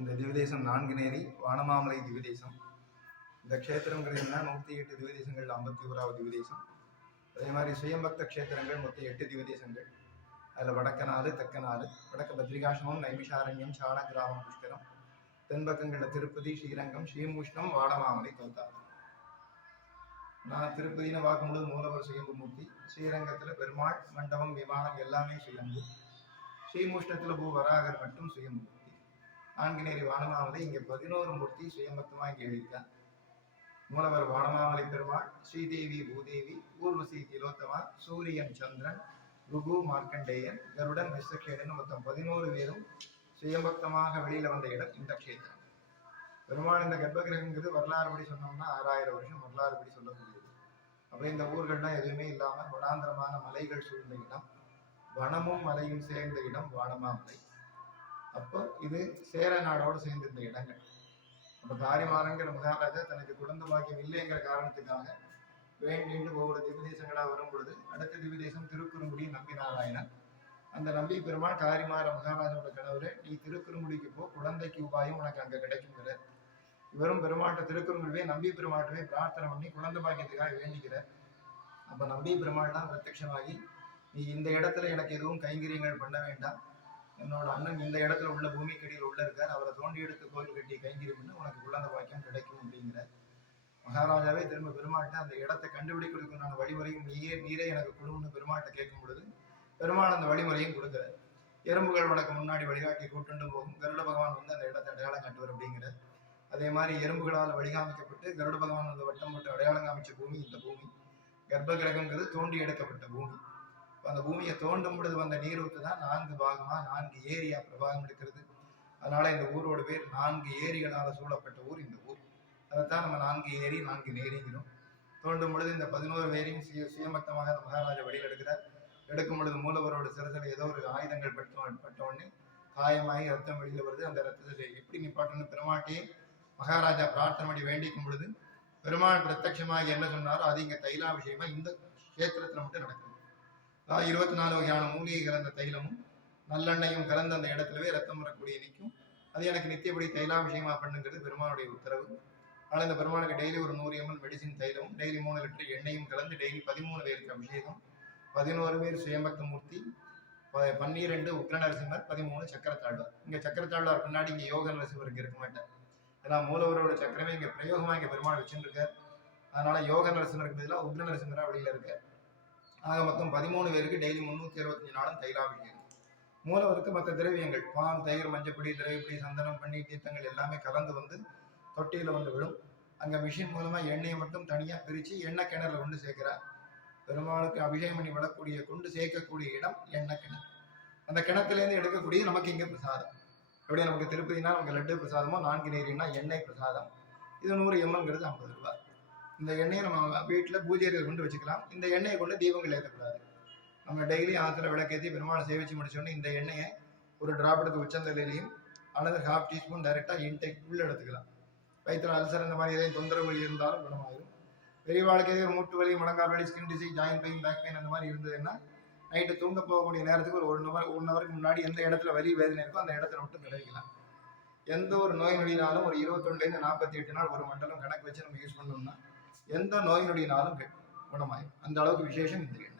இந்த திவ்யதேசம் நான்குநேரி வானமாமலை திவ்யதேசம். இந்த க்ஷேத்திரங்கிறதுனா 108 திவ்யதேசங்கள், 51வது திவ்யதேசம். அதே மாதிரி சுயம்பக்த க்ஷேத்திரங்கள் மொத்தம் 8 திவ்யதேசங்கள். அதில் வடக்க 4, தெற்க 4. வடக்க பத்ரிகாசிரமம், நைமிஷாரண்யம், சாணகிராமம், புஷ்கரம். தென்பக்கங்களில் திருப்பதி, ஸ்ரீரங்கம், ஸ்ரீமுஷ்ணம், வாடமாமலை, கௌதாரம். நான் திருப்பதினு பார்க்கும்போது மூலவர் சுயம்பு மூர்த்தி, ஸ்ரீரங்கத்தில் பெருமாள், மண்டபம், விமானம் எல்லாமே சுயம்பு. ஸ்ரீமுஷ்ணத்தில் பூ வராகர் மட்டும் சுயம்பு மூர்த்தி. நான்குநேரி வானமாமலை இங்கே 11 மூர்த்தி சுயம்பக்தமாக இங்கே எழுதியிருக்கான். மூலவர் வானமாமலை பெருமாள், ஸ்ரீதேவி பூதேவி, ஊர்வசி திலோத்தமா, சூரியன் சந்திரன், ருகு மார்க்கண்டேயன், கருடன், விஸ்வகேடன் மொத்தம் 11 பேரும் சுயம்பக்தமாக வெளியில வந்த இடம் இந்த க்ஷேத்திரம். பெருமாள் இந்த கர்ப்பகிரகங்கிறது வரலாறுபடி சொன்னோம்னா 6000 வருஷம் வரலாறுபடி சொல்லக்கூடியது. அப்போ இந்த ஊர்கள்லாம் எதுவுமே இல்லாமல் வனாந்திரமான மலைகள் சூழ்ந்த இடம், வனமும் மலையும் சேர்ந்த இடம் வானமாமலை. அப்போ இது சேர நாடோடு சேர்ந்திருந்த இடங்கள். அப்போ தாரிமாறங்கிற மகாராஜா தனக்கு குழந்தை பாக்கியம் இல்லைங்கிற காரணத்துக்காக வேண்டிட்டு ஒவ்வொரு திவ்யதேசங்களாக வரும் பொழுது அடுத்த திவ்யதேசம் திருக்குறுங்குடி நம்பி நாராயணன். அந்த நம்பி பெருமாள் காரிமாற மகாராஜாவோட கனவுல நீ திருக்குறுங்குடிக்கு போ, குழந்தைக்கு உபாயம் உனக்கு அங்கே கிடைக்குங்கிற. இவரும் பெருமாட்ட திருக்குறுங்குடிவே நம்பி பெருமாட்டவே பிரார்த்தனை பண்ணி குழந்தை பாக்கியத்துக்காக வேண்டிக்கிறார். அப்போ நம்பி பெருமாள் தான் பிரத்யட்சமாகி நீ இந்த இடத்துல எனக்கு எதுவும் கைங்கரியங்கள் பண்ண வேண்டாம், என்னோட அண்ணன் இந்த இடத்துல உள்ள பூமிக்கடியில் உள்ள இருக்கார், அவரை தோண்டி எடுத்து கோயில் கட்டி கைங்கரியம் பண்ணி உனக்கு குழந்தை பாக்கியம் கிடைக்கும் அப்படிங்கிற. மகாராஜாவே திரும்ப பெருமாட்ட அந்த இடத்தை கண்டுபிடிக்கிறதுக்குண்டான வழிமுறையும் நீரே எனக்கு கொடுன்னு பெருமாட்ட கேட்கும் பொழுது பெருமாள் அந்த வழிமுறையும் கொடுக்குறார். எறும்புகள் உனக்கு முன்னாடி வழிகாட்டி கூட்டுண்டு போகும், கருட பகவான் வந்து அந்த இடத்தை அடையாளம் காட்டுவார் அப்படிங்கிற. அதே மாதிரி எறும்புகளால் வழிகாமிக்கப்பட்டு கருட பகவான் வந்து வட்டம் போட்டு அடையாளம் காமிச்ச பூமி இந்த பூமி. கர்ப்ப கிரகங்கிறது தோண்டி எடுக்கப்பட்ட பூமி. அந்த பூமியை தோண்டும் பொழுது வந்த நீரூற்று தான் 4 பாகமா 4 ஏரியா பிரபாகம் எடுக்கிறது. அதனால இந்த ஊரோட பேர் 4 ஏரிகளால் சூழப்பட்ட ஊர் இந்த ஊர். அதைத்தான் நம்ம 4 ஏரி 4 நேரிங்கிறோம். தோண்டும் பொழுது இந்த 11 பேரையும் சுயமத்தமாக அந்த மகாராஜா வெளியில் எடுக்கிறார். எடுக்கும் பொழுது மூலவரோட சிறசில் ஏதோ ஒரு ஆயுதங்கள் பட்ட உடனே காயமாகி ரத்தம் வெளியில் வருது. அந்த ரத்தத்தை எப்படி நிப்பாட்டணும்னு பெருமாட்டையே மகாராஜா பிரார்த்தனை பண்ணி வேண்டிக்கும் பொழுது பெருமாள் பிரத்யட்சமாக என்ன சொன்னாரோ அது இங்கே தைலாபிஷேகமா இந்த கஷேத்திரத்தில் மட்டும் நடக்குது. 24 வகையான மூலிகை கலந்த தைலமும் நல்லெண்ணையும் கலந்த அந்த இடத்துலவே ரத்தம் வரக்கூடிய நிற்கும். அது எனக்கு நித்தியப்படி தைலாபிஷேகமா பண்ணுங்கிறது பெருமானுடைய உத்தரவு. ஆனால் இந்த பெருமானுக்கு டெய்லி ஒரு 100 ml மெடிசின் தைலமும் டெய்லி 3 லிட்டர் எண்ணெயும் கலந்து டெய்லி 13 பேருக்கு அபிஷேகம். 11 பேர் சுயம்பக்த மூர்த்தி, 12 உக்ர நரசிம்மர், 13 சக்கரத்தாழ்வார். இங்க சக்கரத்தாழ்வார் பின்னாடி இங்க யோக நரசிம்மருக்கு இருக்க மாட்டார். ஏன்னா மூலவரோட சக்கரமே இங்க பிரயோகமா இங்க பெருமாள் வச்சுருக்கார். அதனால யோக நரசிம்மருக்கு பதிலாக உக்ர நரசிம்மரா வெளியில இருக்கார். ஆக மொத்தம் 13 பேருக்கு டெய்லி 365 நாளும் தைலாபிஷேகம். மூலவருக்கு மற்ற திரவியங்கள் பால், தயிர், மஞ்சப்பொடி, திரவியப்பொடி, சந்தனம், பண்ணி, தீர்த்தங்கள் எல்லாமே கலந்து வந்து தொட்டியில் வந்து விடும். அங்கே மிஷின் மூலமாக எண்ணெயை மட்டும் தனியாக பிரித்து எண்ணெய் கிணறுல கொண்டு சேர்க்கிறார். பெருமாளுக்கு அபிஷேகம் பண்ணி விடக்கூடிய கொண்டு சேர்க்கக்கூடிய இடம் எண்ணெய் கிணறு. அந்த கிணத்துலேருந்து எடுக்கக்கூடிய நமக்கு இங்கே பிரசாதம். எப்படி நமக்கு திருப்பதினா நமக்கு லட்டு பிரசாதமோ, நான்குநேரின்னா எண்ணெய் பிரசாதம். இது 100 ml 50 ரூபா. இந்த எண்ணெயை நம்ம வீட்டில் பூஜைகள் கொண்டு வச்சுக்கலாம். இந்த எண்ணெயை கொண்டு தீபங்கள் ஏற்றக்கூடாது. நம்ம டெய்லி ஆற்றுல விளக்கேற்றி பெருமாளை சேவிச்சு முடிச்சோடனே இந்த எண்ணெயை ஒரு டிராப் எடுத்து உச்சந்தலையிலையும் அல்லது 1/2 டீஸ்பூன் டைரெக்டாக இன்டேக் உள்ள எடுத்துக்கலாம். வயிற்றுல அல்சர் இந்த மாதிரி எதையும் தொந்தரவு வலி இருந்தாலும் குணமாயிடும். பெரியவாளுக்கு எதே மூட்டு வலி, முழங்கால் வலி, skin disease, joint pain, back pain அந்த மாதிரி இருந்ததுன்னா நைட்டு தூங்க போகக்கூடிய நேரத்துக்கு ஒரு 1 ஹவருக்கு முன்னாடி எந்த இடத்துல வலி வேதனை இருக்கோ அந்த இடத்துல மட்டும் விளைவிக்கலாம். எந்த ஒரு நோய் நொடினாலும் ஒரு 21 48 நாள் ஒரு மண்டலம் கணக்கு வச்சு நம்ம யூஸ் பண்ணோம்னா எந்த நோய் நொடினாலும் குணமாயிடும். அந்த அளவுக்கு விசேஷம் இந்த எண்ணெய்.